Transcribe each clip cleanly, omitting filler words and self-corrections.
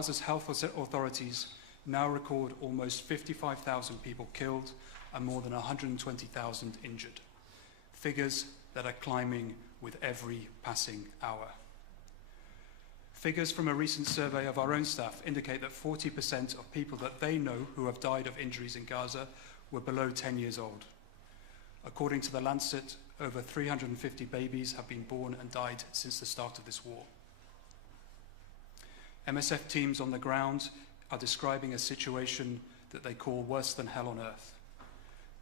Gaza's health authorities now record almost 55,000 people killed and more than 120,000 injured, figures that are climbing with every passing hour. Figures from a recent survey of our own staff indicate that 40% of people that they know who have died of injuries in Gaza were below 10 years old. According to The Lancet, over 350 babies have been born and died since the start of this war. MSF teams on the ground are describing a situation that they call worse than hell on earth.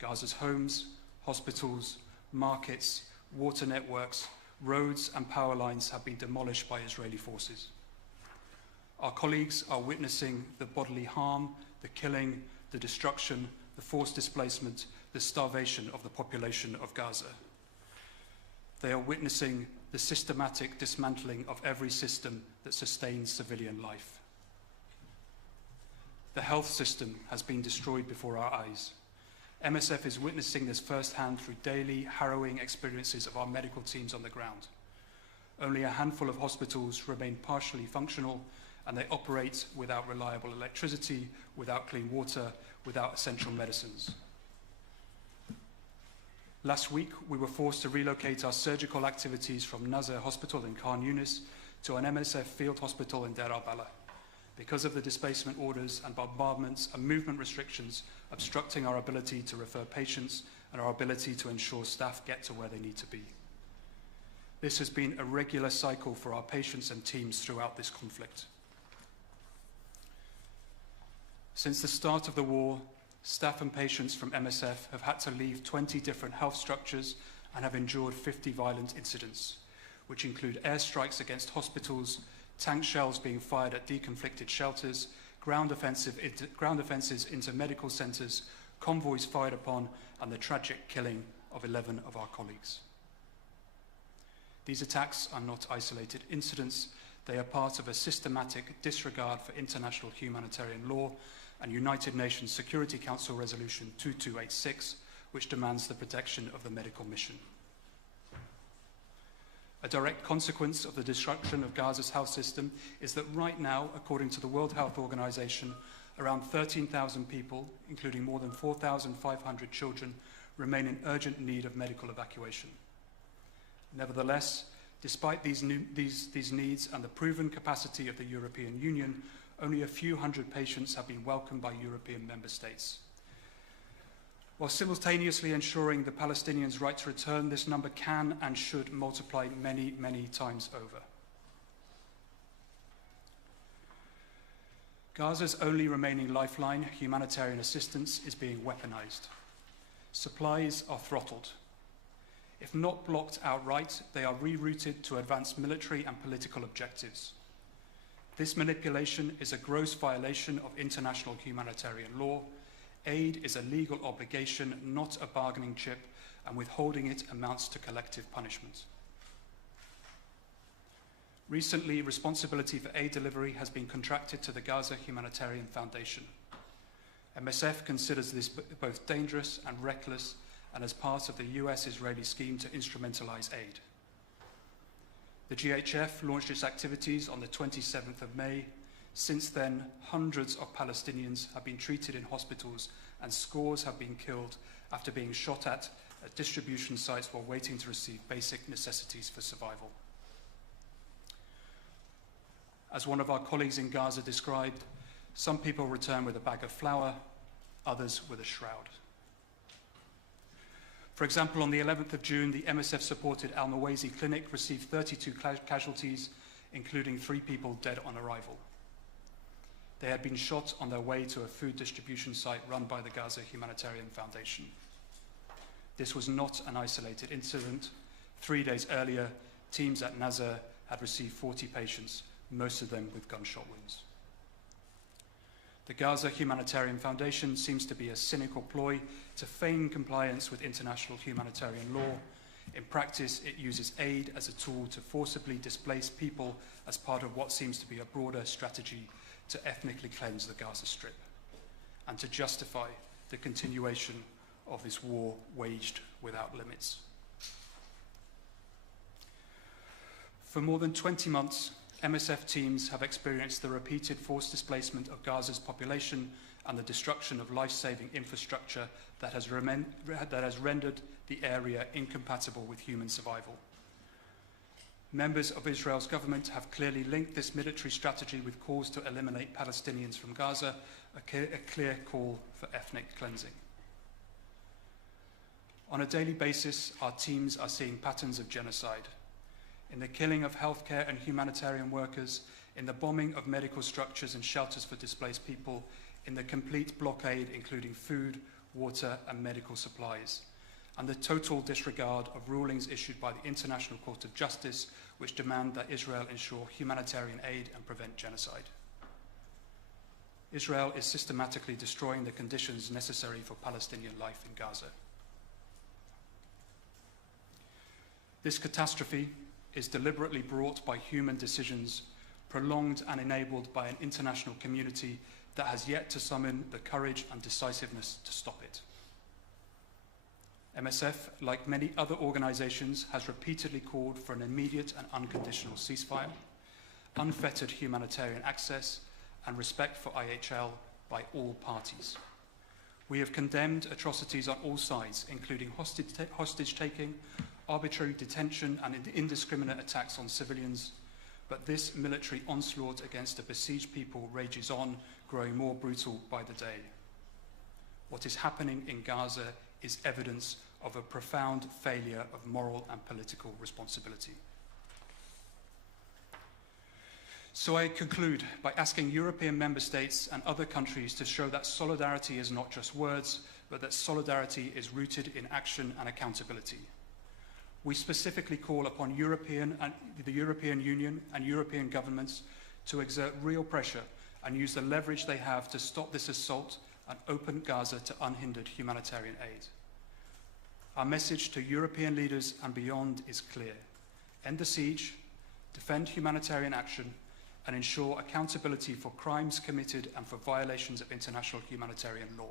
Gaza's homes, hospitals, markets, water networks, roads and power lines have been demolished by Israeli forces. Our colleagues are witnessing the bodily harm, the killing, the destruction, the forced displacement, the starvation of the population of Gaza. They are witnessing the systematic dismantling of every system that sustains civilian life. The health system has been destroyed before our eyes. MSF is witnessing this firsthand through daily, harrowing experiences of our medical teams on the ground. Only a handful of hospitals remain partially functional, and they operate without reliable electricity, without clean water, without essential medicines. Last week, we were forced to relocate our surgical activities from Nazar Hospital in Khan Yunis to an MSF field hospital in Deir al-Balah, because of the displacement orders and bombardments and movement restrictions obstructing our ability to refer patients and our ability to ensure staff get to where they need to be. This has been a regular cycle for our patients and teams throughout this conflict. Since the start of the war, staff and patients from MSF have had to leave 20 different health structures and have endured 50 violent incidents, which include airstrikes against hospitals, tank shells being fired at deconflicted shelters, ground offences into medical centres, convoys fired upon, and the tragic killing of 11 of our colleagues. These attacks are not isolated incidents. They are part of a systematic disregard for international humanitarian law and United Nations Security Council Resolution 2286, which demands the protection of the medical mission. A direct consequence of the destruction of Gaza's health system is that right now, according to the World Health Organization, around 13,000 people, including more than 4,500 children, remain in urgent need of medical evacuation. Nevertheless, despite these needs and the proven capacity of the European Union, only a few hundred patients have been welcomed by European member states. While simultaneously ensuring the Palestinians' right to return, this number can and should multiply many, many times over. Gaza's only remaining lifeline, humanitarian assistance, is being weaponized. Supplies are throttled. If not blocked outright, they are rerouted to advance military and political objectives. This manipulation is a gross violation of international humanitarian law. Aid is a legal obligation, not a bargaining chip, and withholding it amounts to collective punishment. Recently, responsibility for aid delivery has been contracted to the Gaza Humanitarian Foundation. MSF considers this both dangerous and reckless, and as part of the US-Israeli scheme to instrumentalize aid. The GHF launched its activities on the 27th of May. Since then, hundreds of Palestinians have been treated in hospitals and scores have been killed after being shot at distribution sites while waiting to receive basic necessities for survival. As one of our colleagues in Gaza described, some people return with a bag of flour, others with a shroud. For example, on the 11th of June, the MSF-supported Al-Mawazi clinic received 32 casualties, including 3 people dead on arrival. They had been shot on their way to a food distribution site run by the Gaza Humanitarian Foundation. This was not an isolated incident. 3 days earlier, teams at Nazar had received 40 patients, most of them with gunshot wounds. The Gaza Humanitarian Foundation seems to be a cynical ploy to feign compliance with international humanitarian law. In practice, it uses aid as a tool to forcibly displace people as part of what seems to be a broader strategy to ethnically cleanse the Gaza Strip and to justify the continuation of this war waged without limits. For more than 20 months, MSF teams have experienced the repeated forced displacement of Gaza's population and the destruction of life-saving infrastructure that has rendered the area incompatible with human survival. Members of Israel's government have clearly linked this military strategy with calls to eliminate Palestinians from Gaza, a clear call for ethnic cleansing. On a daily basis, our teams are seeing patterns of genocide. In the killing of healthcare and humanitarian workers, in the bombing of medical structures and shelters for displaced people, in the complete blockade including food, water and medical supplies, and the total disregard of rulings issued by the International Court of Justice which demand that Israel ensure humanitarian aid and prevent genocide. Israel is systematically destroying the conditions necessary for Palestinian life in Gaza. This catastrophe is deliberately brought by human decisions, prolonged and enabled by an international community that has yet to summon the courage and decisiveness to stop it. MSF, like many other organizations, has repeatedly called for an immediate and unconditional ceasefire, unfettered humanitarian access, and respect for IHL by all parties. We have condemned atrocities on all sides, including hostage-taking, arbitrary detention, and indiscriminate attacks on civilians, but this military onslaught against a besieged people rages on, growing more brutal by the day. What is happening in Gaza is evidence of a profound failure of moral and political responsibility. So I conclude by asking European member states and other countries to show that solidarity is not just words, but that solidarity is rooted in action and accountability. We specifically call upon the European Union and European governments to exert real pressure and use the leverage they have to stop this assault and open Gaza to unhindered humanitarian aid. Our message to European leaders and beyond is clear. End the siege, defend humanitarian action, and ensure accountability for crimes committed and for violations of international humanitarian law.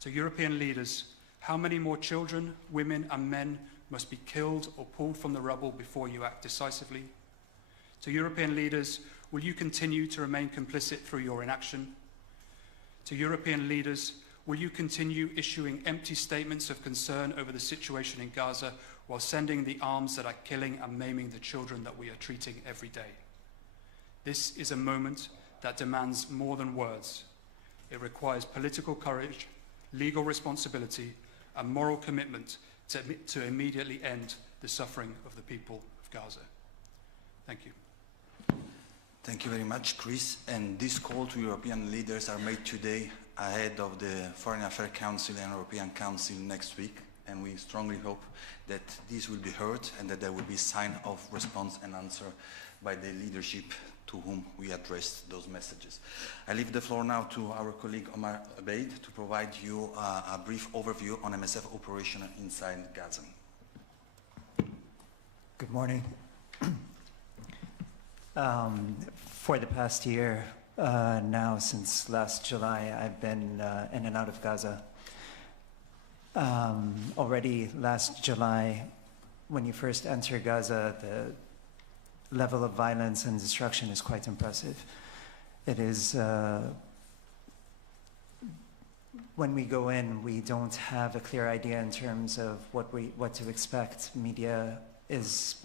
To European leaders, how many more children, women, and men must be killed or pulled from the rubble before you act decisively? To European leaders, will you continue to remain complicit through your inaction? To European leaders, will you continue issuing empty statements of concern over the situation in Gaza while sending the arms that are killing and maiming the children that we are treating every day? This is a moment that demands more than words. It requires political courage, legal responsibility, and moral commitment to immediately end the suffering of the people of Gaza. Thank you. Thank you very much, Chris. And this call to European leaders are made today ahead of the Foreign Affairs Council and European Council next week. And we strongly hope that this will be heard and that there will be a sign of response and answer by the leadership to whom we addressed those messages. I leave the floor now to our colleague Omar Abeid to provide you a brief overview on MSF operation inside Gaza. Good morning. For the past year now, since last July, I've been in and out of Gaza. Already last July, when you first enter Gaza, the level of violence and destruction is quite impressive. It is, when we go in, we don't have a clear idea in terms of what to expect. Media is,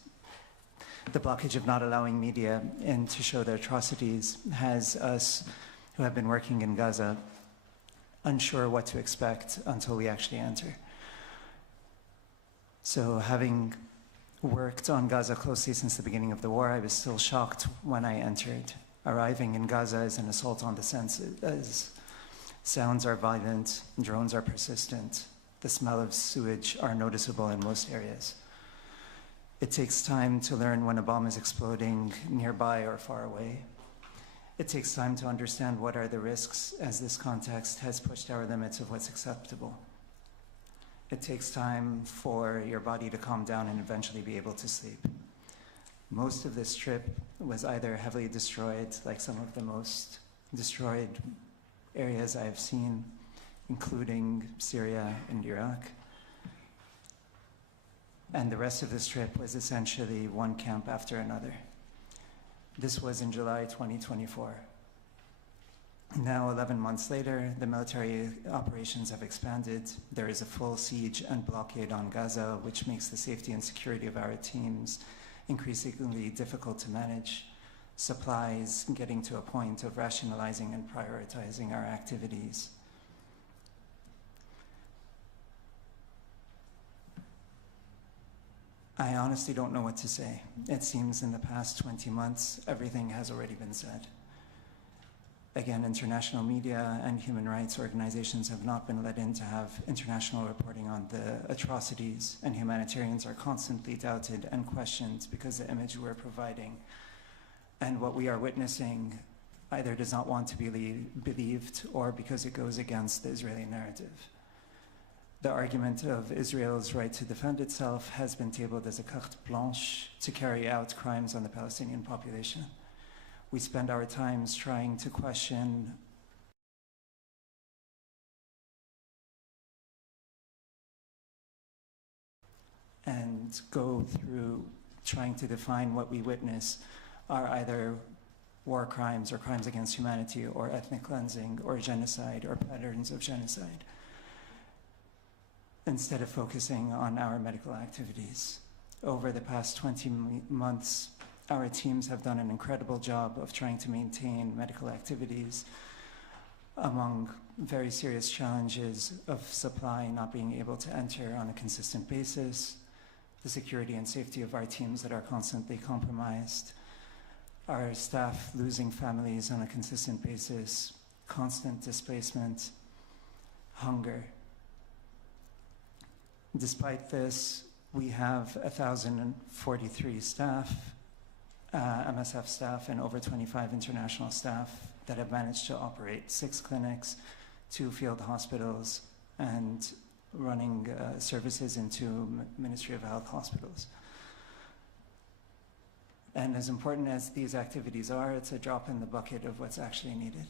the blockage of not allowing media in to show their atrocities has us who have been working in Gaza unsure what to expect until we actually enter. So having worked on Gaza closely since the beginning of the war, I was still shocked when I entered. Arriving in Gaza is an assault on the senses. Sounds are violent, drones are persistent, the smell of sewage are noticeable in most areas. It takes time to learn when a bomb is exploding nearby or far away. It takes time to understand what are the risks, as this context has pushed our limits of what's acceptable. It takes time for your body to calm down and eventually be able to sleep. Most of this trip was either heavily destroyed, like some of the most destroyed areas I've seen, including Syria and Iraq. And the rest of this trip was essentially one camp after another. This was in July 2024. Now, 11 months later, the military operations have expanded. There is a full siege and blockade on Gaza, which makes the safety and security of our teams increasingly difficult to manage. Supplies getting to a point of rationalizing and prioritizing our activities. I honestly don't know what to say. It seems in the past 20 months, everything has already been said. Again, international media and human rights organizations have not been let in to have international reporting on the atrocities, and humanitarians are constantly doubted and questioned because the image we're providing and what we are witnessing either does not want to be believed or because it goes against the Israeli narrative. The argument of Israel's right to defend itself has been tabled as a carte blanche to carry out crimes on the Palestinian population. We spend our times trying to question and go through trying to define what we witness are either war crimes or crimes against humanity or ethnic cleansing or genocide or patterns of genocide, instead of focusing on our medical activities. Over the past 20 months, our teams have done an incredible job of trying to maintain medical activities among very serious challenges of supply not being able to enter on a consistent basis, the security and safety of our teams that are constantly compromised, our staff losing families on a consistent basis, constant displacement, hunger. Despite this, we have 1,043 staff, MSF staff, and over 25 international staff that have managed to operate 6 clinics, 2 field hospitals, and running services into Ministry of Health hospitals. And as important as these activities are, it's a drop in the bucket of what's actually needed.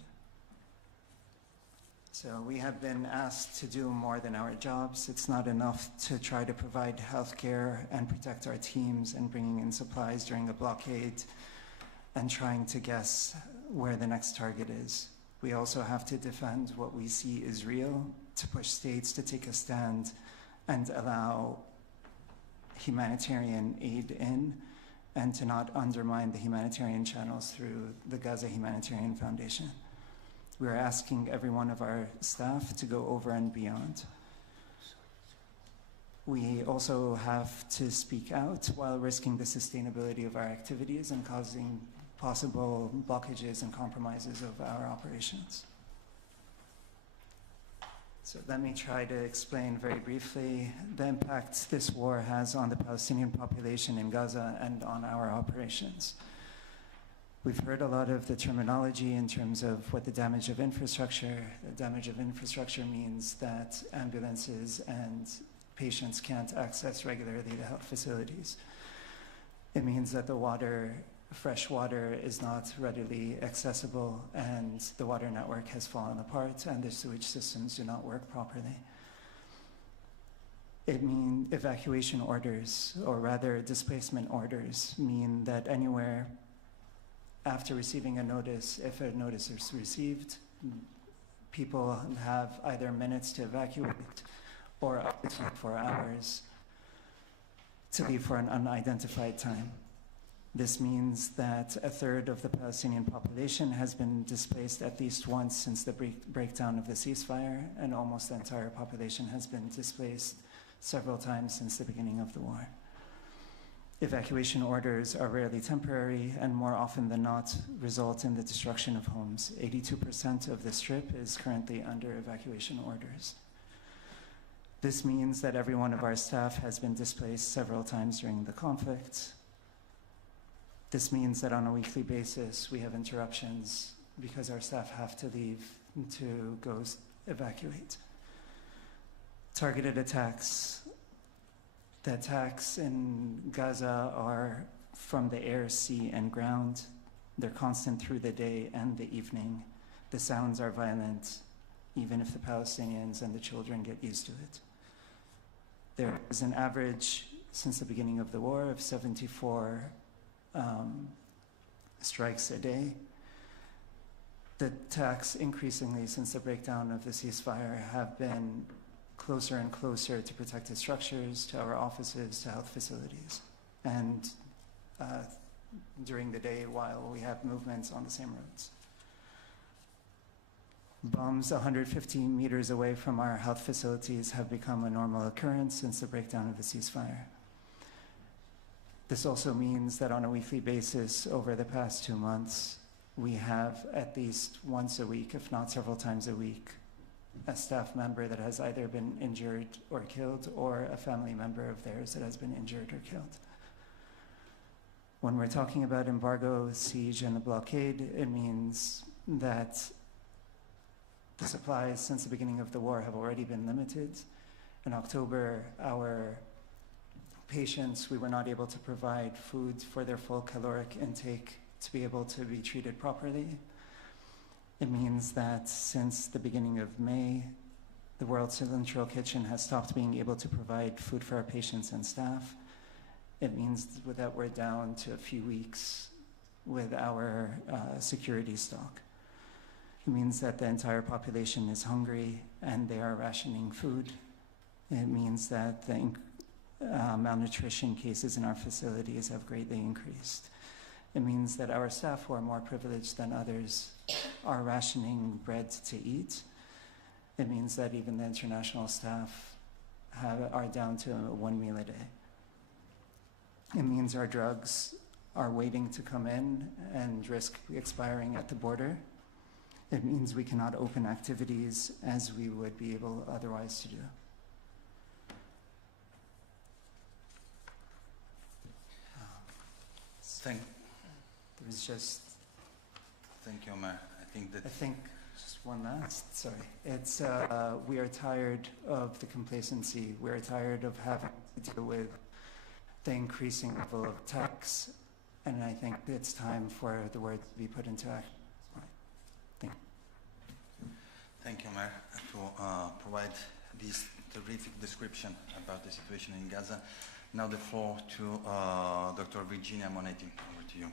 So we have been asked to do more than our jobs. It's not enough to try to provide healthcare and protect our teams and bringing in supplies during a blockade and trying to guess where the next target is. We also have to defend what we see is real, to push states to take a stand and allow humanitarian aid in, and to not undermine the humanitarian channels through the Gaza Humanitarian Foundation. We are asking every one of our staff to go over and beyond. We also have to speak out while risking the sustainability of our activities and causing possible blockages and compromises of our operations. So let me try to explain very briefly the impact this war has on the Palestinian population in Gaza and on our operations. We've heard a lot of the terminology in terms of what the damage of infrastructure. The damage of infrastructure means that ambulances and patients can't access regularly the health facilities. It means that the water, fresh water, is not readily accessible, and the water network has fallen apart, and the sewage systems do not work properly. It means evacuation orders, or rather displacement orders, mean that anywhere after receiving a notice, if a notice is received, people have either minutes to evacuate or up to 24 hours to leave for an unidentified time. This means that 1/3 of the Palestinian population has been displaced at least once since the breakdown of the ceasefire, and almost the entire population has been displaced several times since the beginning of the war. Evacuation orders are rarely temporary and more often than not result in the destruction of homes. 82% of the Strip is currently under evacuation orders. This means that every one of our staff has been displaced several times during the conflict. This means that on a weekly basis we have interruptions because our staff have to leave to go evacuate. Targeted attacks. The attacks in Gaza are from the air, sea, and ground. They're constant through the day and the evening. The sounds are violent, even if the Palestinians and the children get used to it. There is an average, since the beginning of the war, of 74 strikes a day. The attacks increasingly since the breakdown of the ceasefire have been closer and closer to protected structures, to our offices, to health facilities. And during the day while we have movements on the same roads. Bombs 150 meters away from our health facilities have become a normal occurrence since the breakdown of the ceasefire. This also means that on a weekly basis over the past 2 months, we have at least once a week, if not several times a week, a staff member that has either been injured or killed, or a family member of theirs that has been injured or killed. When we're talking about embargo, siege, and a blockade, it means that the supplies since the beginning of the war have already been limited. In October, our patients, we were not able to provide food for their full caloric intake to be able to be treated properly. It means that since the beginning of May, the World Central Kitchen has stopped being able to provide food for our patients and staff. It means that we're down to a few weeks with our security stock. It means that the entire population is hungry and they are rationing food. It means that the malnutrition cases in our facilities have greatly increased. It means that our staff, who are more privileged than others, are rationing bread to eat. It means that even the international staff are down to 1 meal a day. It means our drugs are waiting to come in and risk expiring at the border. It means we cannot open activities as we would be able otherwise to do. Thank you, Omar. I think just one last, sorry. It's, we are tired of the complacency. We're tired of having to deal with the increasing level of attacks. And I think it's time for the word to be put into action. Thank you. Thank you, Omar, to provide this terrific description about the situation in Gaza. Now the floor to Dr. Virginia Monetti. Over to you.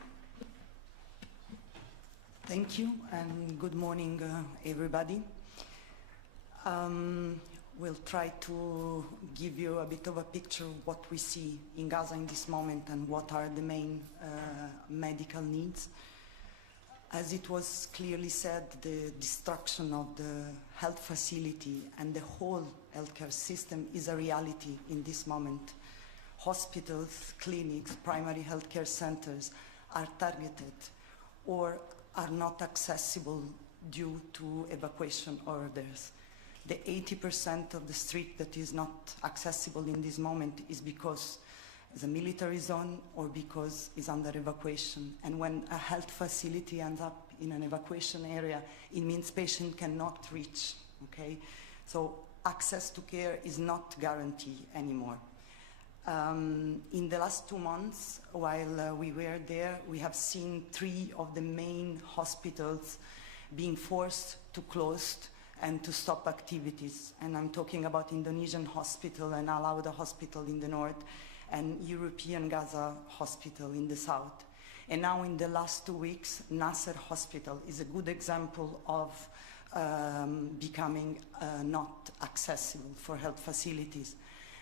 Thank you, and good morning, everybody. We'll try to give you a bit of a picture of what we see in Gaza in this moment and what are the main medical needs. As it was clearly said, the destruction of the health facility and the whole healthcare system is a reality in this moment. Hospitals, clinics, primary healthcare centers are targeted or are not accessible due to evacuation orders. The 80% of the street that is not accessible in this moment is because it's a military zone or because it's under evacuation. And when a health facility ends up in an evacuation area, it means patient cannot reach, okay? So access to care is not guaranteed anymore. In the last 2 months, while we were there, we have seen 3 of the main hospitals being forced to close and to stop activities. And I'm talking about Indonesian hospital and Al-Awda hospital in the north and European Gaza hospital in the south. And now in the last 2 weeks, Nasser hospital is a good example of becoming not accessible for health facilities.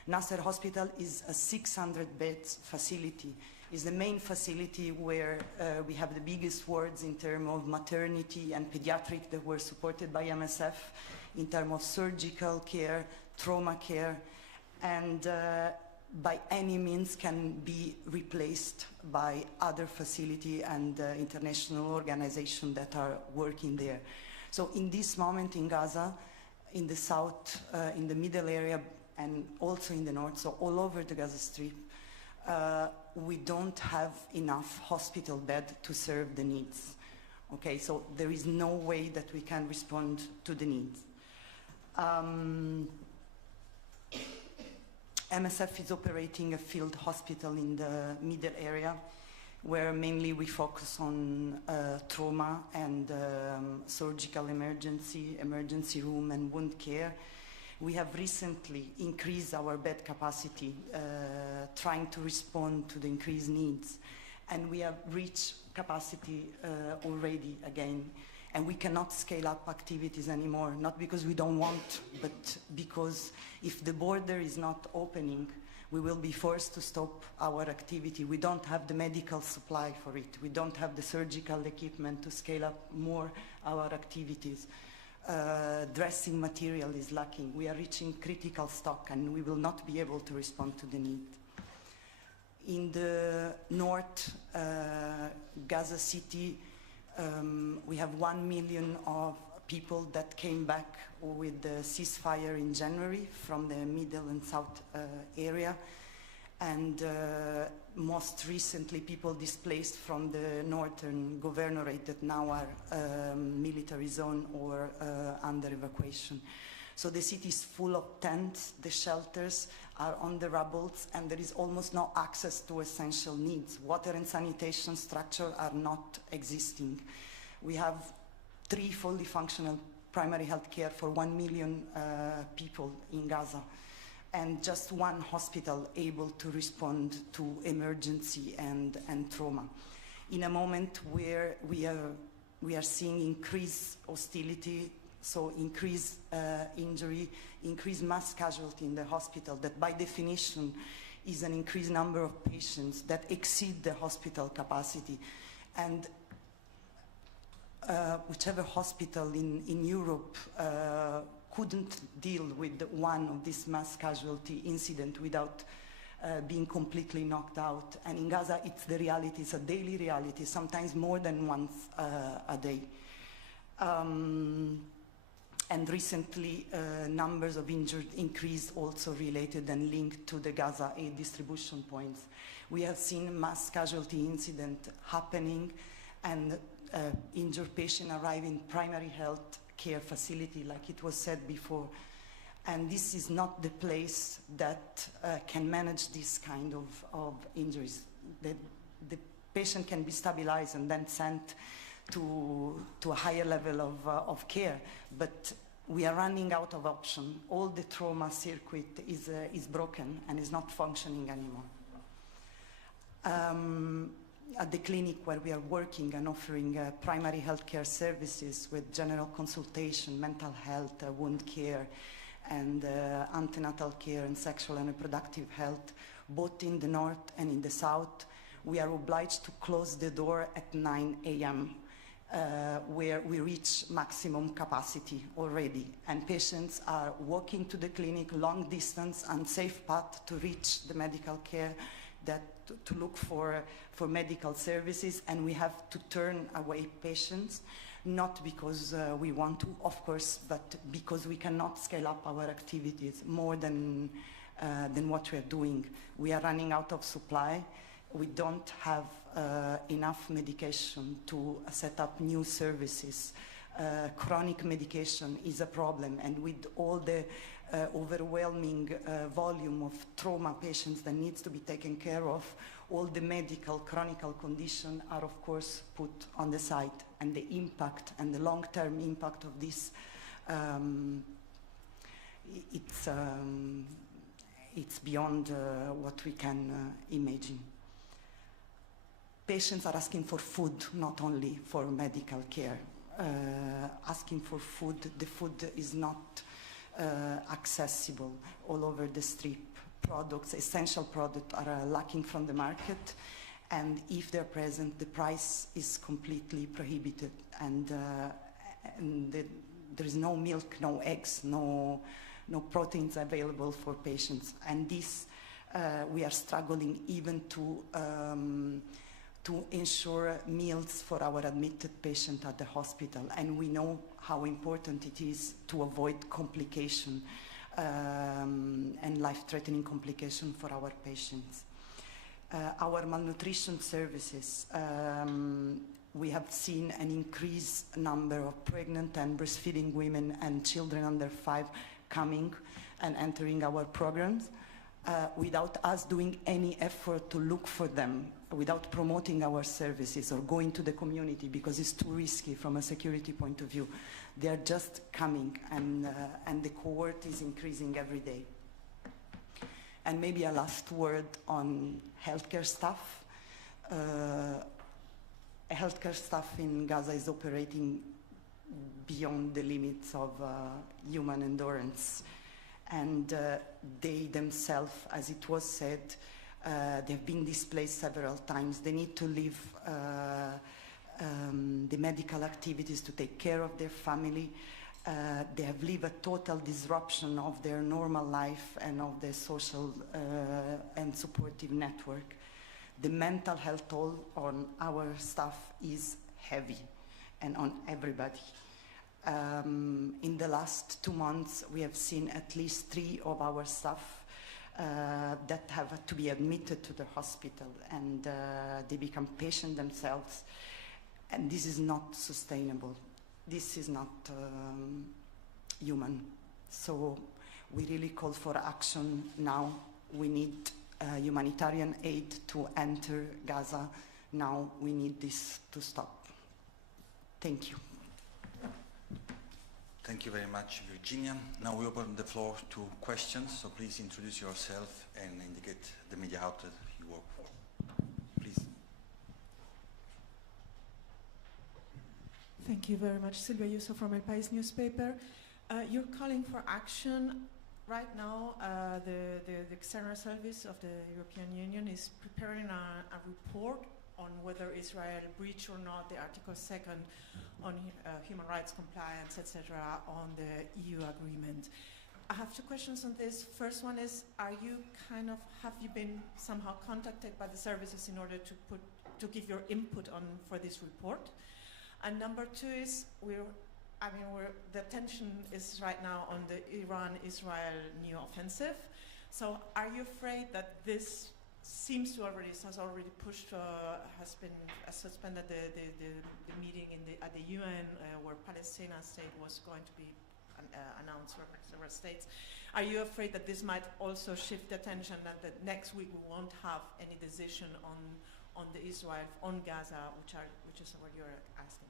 Nasser Hospital is a 600-bed facility. It's the main facility where we have the biggest wards in terms of maternity and pediatric that were supported by MSF, in terms of surgical care, trauma care, and by any means can be replaced by other facility and international organizations that are working there. So in this moment in Gaza, in the south, in the middle area, and also in the north, so all over the Gaza Strip, we don't have enough hospital bed to serve the needs. Okay, so there is no way that we can respond to the needs. MSF is operating a field hospital in the middle area where mainly we focus on trauma and surgical emergency room and wound care. We have recently increased our bed capacity, trying to respond to the increased needs. and we have reached capacity already again. And we cannot scale up activities anymore, not because we don't want, but because if the border is not opening, we will be forced to stop our activity. We don't have the medical supply for it. We don't have the surgical equipment to scale up more our activities. Dressing material is lacking. We are reaching critical stock, and we will not be able to respond to the need. In the north, Gaza City, we have 1 million of people that came back with the ceasefire in January from the middle and south area, and most recently people displaced from the northern governorate that now are military zone or under evacuation. So the city is full of tents, the shelters are on the rubble, and there is almost no access to essential needs. Water and sanitation structure are not existing. We have 3 fully functional primary health care for 1 million people in Gaza, and just 1 hospital able to respond to emergency and trauma. In a moment where we are seeing increased hostility, so increased injury, increased mass casualty in the hospital, that by definition is an increased number of patients that exceed the hospital capacity. And whichever hospital in Europe couldn't deal with one of these mass casualty incidents without being completely knocked out. And in Gaza, it's the reality, it's a daily reality, sometimes more than once a day. And recently, numbers of injured increased, also related and linked to the Gaza aid distribution points. We have seen mass casualty incident happening, and injured patient arrive in primary health care facility, like it was said before. And this is not the place that can manage this kind of injuries. The patient can be stabilized and then sent to a higher level of care, but we are running out of option. All the trauma circuit is broken and is not functioning anymore. At the clinic where we are working and offering primary health care services with general consultation, mental health, wound care, and antenatal care and sexual and reproductive health, both in the north and in the south, we are obliged to close the door at 9 a.m. Where we reach maximum capacity already, and patients are walking to the clinic long distance, unsafe path to reach the medical care, to look for medical services, and we have to turn away patients, not because we want to, of course, but because we cannot scale up our activities more than what we are doing. We are running out of supply. We don't have enough medication to set up new services. Chronic medication is a problem, and with all the overwhelming volume of trauma patients that needs to be taken care of, all the medical chronic conditions are of course put on the side, and the impact and the long-term impact of this, it's beyond what we can imagine. Patients are asking for food, not only for medical care. Asking for food, the food is not accessible all over the street. Products, essential products, are lacking from the market, and if they're present, the price is completely prohibited, and there is no milk, no eggs, no proteins available for patients, and this we are struggling even to ensure meals for our admitted patient at the hospital, and we know how important it is to avoid complication and life-threatening complication for our patients. Our malnutrition services, we have seen an increased number of pregnant and breastfeeding women and children under 5 coming and entering our programs without us doing any effort to look for them, without promoting our services or going to the community, because it's too risky from a security point of view. They are just coming, and the cohort is increasing every day. And maybe a last word on healthcare staff. healthcare staff in Gaza is operating beyond the limits of human endurance. And they themselves, as it was said, they've been displaced several times. They need to leave the medical activities to take care of their family. They have lived a total disruption of their normal life and of their social and supportive network. The mental health toll on our staff is heavy and on everybody. In the last 2 months, we have seen at least 3 of our staff that have to be admitted to the hospital, and they become patients themselves. And this is not sustainable. This is not human. So we really call for action now. We need humanitarian aid to enter Gaza. Now we need this to stop. Thank you. Thank you very much, Virginia. Now we open the floor to questions, so please introduce yourself and indicate the media outlet you work for. Please. Thank you very much. Silvia Yuso from El País newspaper. You're calling for action. Right now, the External Service of the European Union is preparing a report on whether Israel breached or not the Article 2nd on human rights compliance, etc., on the EU agreement. I have 2 questions on this. First one is, have you been somehow contacted by the services in order to give your input for this report? And number 2 is, the attention is right now on the Iran-Israel new offensive. So are you afraid that this has already pushed, has suspended the meeting at the UN where Palestine state was going to be announced for several states? Are you afraid that this might also shift the attention, that next week we won't have any decision on the Israel, on Gaza, which is what you're asking?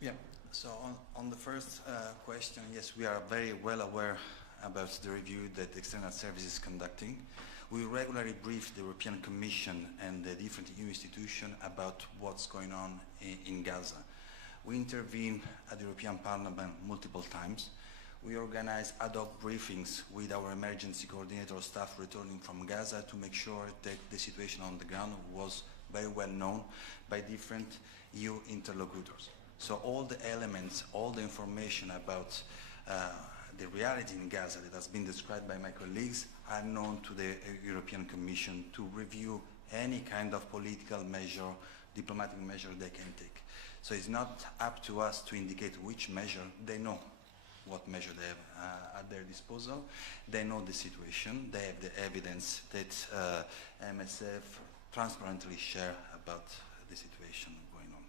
Yeah, so on the first question, yes, we are very well aware about the review that the External Service is conducting. We regularly brief the European Commission and the different EU institutions about what's going on in Gaza. We intervene at the European Parliament multiple times. We organize ad hoc briefings with our emergency coordinator staff returning from Gaza to make sure that the situation on the ground was very well known by different EU interlocutors. So all the elements, all the information about the reality in Gaza that has been described by my colleagues are known to the European Commission to review any kind of political measure, diplomatic measure they can take. So it's not up to us to indicate which measure. They know what measure they have at their disposal. They know the situation. They have the evidence that MSF transparently share about the situation going on.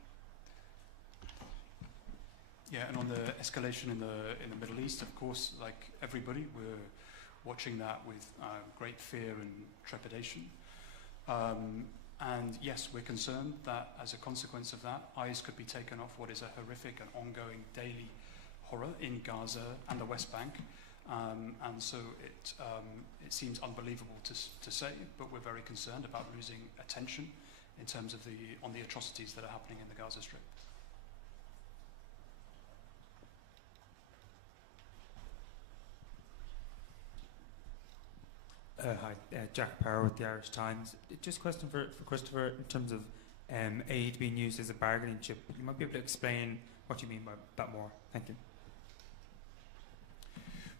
Yeah, and on the escalation in the Middle East, of course, like everybody, we're watching that with great fear and trepidation. And yes, we're concerned that as a consequence of that, eyes could be taken off what is a horrific and ongoing daily horror in Gaza and the West Bank. And so it seems unbelievable to say, but we're very concerned about losing attention in terms of the atrocities that are happening in the Gaza Strip. Hi, Jack Power with the Irish Times. Just a question for Christopher in terms of aid being used as a bargaining chip. You might be able to explain what you mean by that more. Thank you.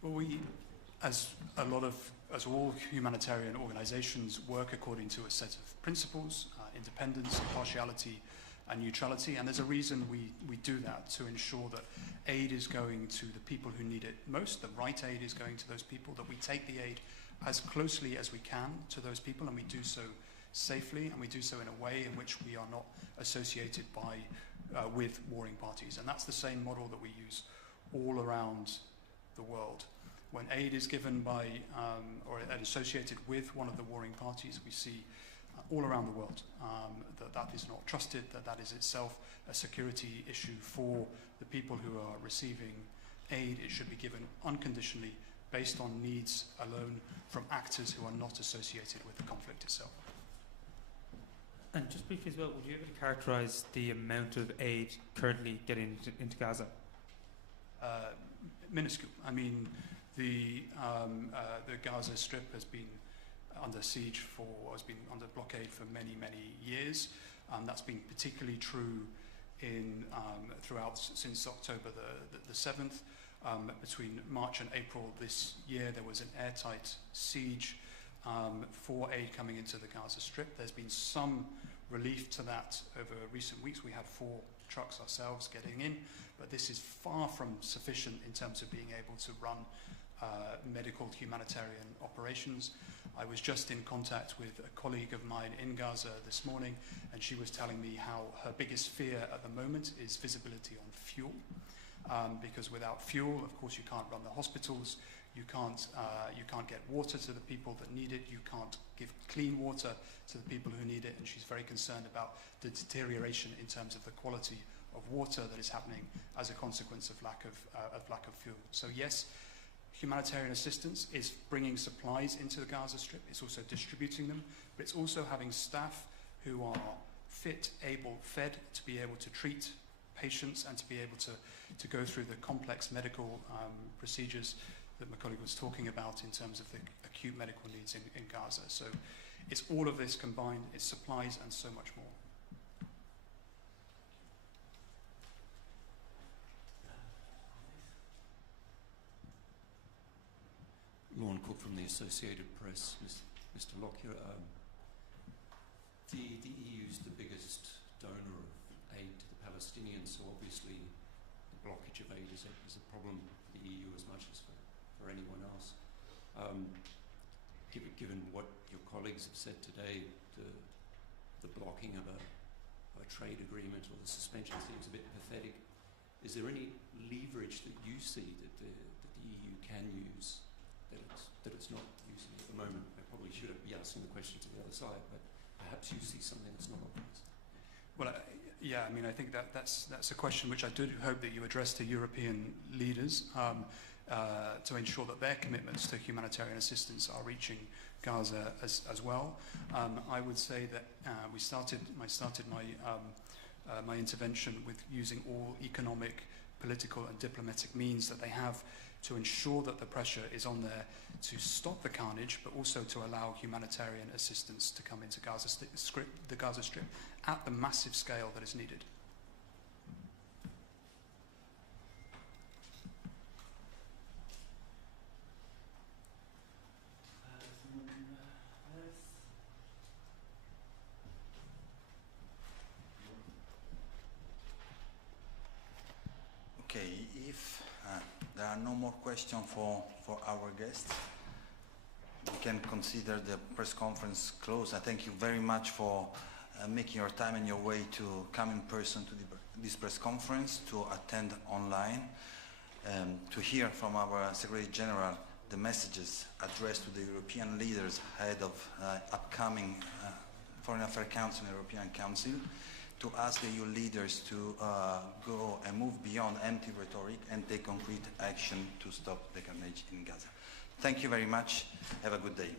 Well, we, as all humanitarian organizations, work according to a set of principles, independence, impartiality, and neutrality. And there's a reason we do that, to ensure that aid is going to the people who need it most, the right aid is going to those people, that we take the aid as closely as we can to those people, and we do so safely, and we do so in a way in which we are not associated with warring parties. And that's the same model that we use all around the world. When aid is given by or associated with one of the warring parties, we see all around the world that is not trusted, that is itself a security issue for the people who are receiving aid. It should be given unconditionally based on needs alone from actors who are not associated with the conflict itself. And just briefly as well, would you be able to characterise the amount of aid currently getting into Gaza? Minuscule. I mean, the Gaza Strip has been under siege has been under blockade for many, many years. That's been particularly true throughout since October the 7th. Between March and April this year, there was an airtight siege for aid coming into the Gaza Strip. There's been some relief to that over recent weeks. We had 4 trucks ourselves getting in, but this is far from sufficient in terms of being able to run medical humanitarian operations. I was just in contact with a colleague of mine in Gaza this morning, and she was telling me how her biggest fear at the moment is visibility on fuel. Because without fuel, of course, you can't run the hospitals, you can't get water to the people that need it, you can't give clean water to the people who need it, and she's very concerned about the deterioration in terms of the quality of water that is happening as a consequence of lack of fuel. So yes, humanitarian assistance is bringing supplies into the Gaza Strip, it's also distributing them, but it's also having staff who are fit, able, fed to be able to treat patients and to be able to go through the complex medical procedures that my colleague was talking about in terms of the acute medical needs in Gaza. So it's all of this combined, it's supplies and so much more. Lorne Cook from the Associated Press. Mr. Lockyer, the EU is the biggest donor of aid to the Palestinians, so obviously the blockage of aid is a problem for the EU as much as for anyone else. Given what your colleagues have said today, the blocking of a trade agreement or the suspension seems a bit pathetic. Is there any leverage that you see that the EU can use that it's not using at the moment? I probably should be asking the question to the other side, but perhaps you see something that's not obvious. Well, yeah, I mean, I think that's a question which I do hope that you address to European leaders to ensure that their commitments to humanitarian assistance are reaching Gaza as well. I would say that I started my intervention with using all economic, political and diplomatic means that they have to ensure that the pressure is on there to stop the carnage, but also to allow humanitarian assistance to come into the Gaza Strip at the massive scale that is needed. Okay, if there are no more questions for our guests, we can consider the press conference closed. I thank you very much for making your time and your way to come in person to this press conference, to attend online, to hear from our Secretary General the messages addressed to the European leaders ahead of upcoming Foreign Affairs Council and European Council, to ask the EU leaders to go and move beyond empty rhetoric and take concrete action to stop the carnage in Gaza. Thank you very much. Have a good day.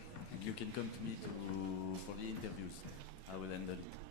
You can come to me for the interviews. I will handle you.